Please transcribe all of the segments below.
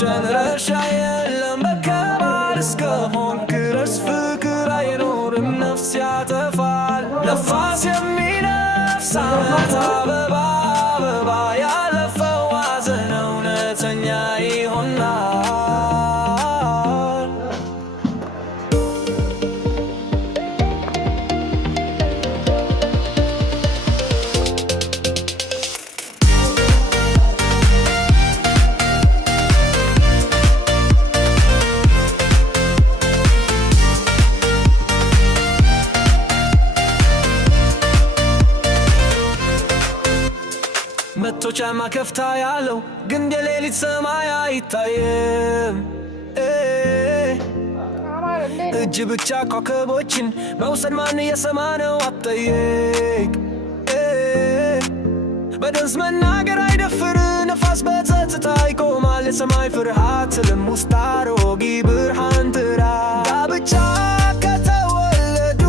መጨረሻ የለም በከባድ እስከሆንክ ድረስ ፍቅር አይኖርም ነፍስ ያጠፋል ነፋስ የሚነፍስ ዓመት አበባ አበባ ያለፈው ሐዘን እውነተኛ ይሆናል። መቶ ጫማ ከፍታ ያለው ግን የሌሊት ሰማይ አይታየም። እጅ ብቻ ኮከቦችን መውሰድ ማን የሰማ ነው አትጠይቅ። በድምፅ መናገር አይደፍር ነፋስ በጸጥታ ይቆማል። የሰማይ ፍርሃት ልም ውስጥ አሮጌ ብርሃን ጥራ ጋብቻ ከተወለዱ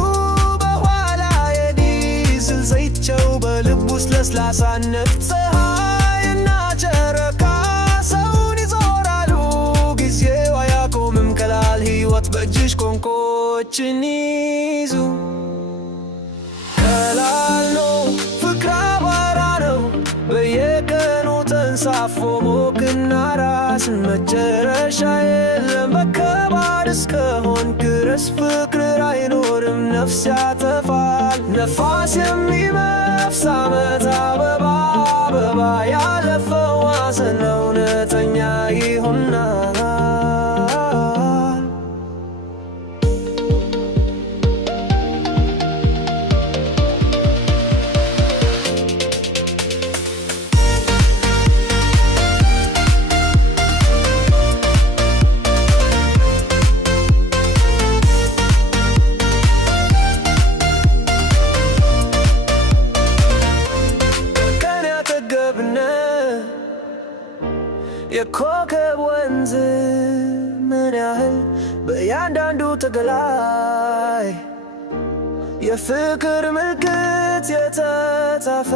በኋላ የዲዝል ዘይቸው በልብ ውስጥ ለስላሳነት ፀሐይና ጨረቃ ሰውን ይዞራሉ። ጊዜው አያቆምም ቀላል ሕይወት በእጅሽ ቋንቋዎችን ይዙ ቀላል ነው ፍቅር አቧራ ነው በየቀኑ ተንሳፎ ሞቅና ራስን መጨረሻ የለም በከባድ እስከሆንክ ድረስ ፍቅር አይኖርም ነፍስ ያጠፋል ነፋስ የሚነፍስ ዓመት አበባ አበባ ያለፈው ሐዘን እውነተኛ ይሆናል። የኮከብ ወንዝ ምን ያህል በእያንዳንዱ ተገላይ የፍቅር ምልክት የተጻፈ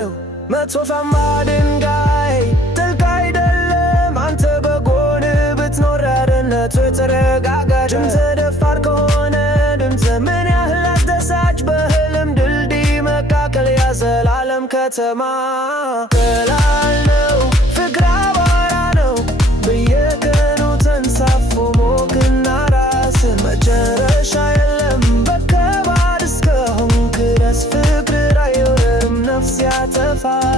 ነው። መጥፎፋማ ድንጋይ ጥልቅ አይደለም አንተ በጎን ብትኖር ያደነቱ የተረጋጋ ድምፅ ደፋር ከሆነ ድምፅ ምን ያህል አስደሳች በህልም ድልድይ መካከል ያዘላለም ከተማ ቀላል ነው ፍቅር አቧራ ነው በየቀኑ ተንሳፎ ሞቅና ራስን መጨረሻ የለም በከባድ እስከሆንክ ድረስ ፍቅር አይኖርም ነፍስ ያጠፋል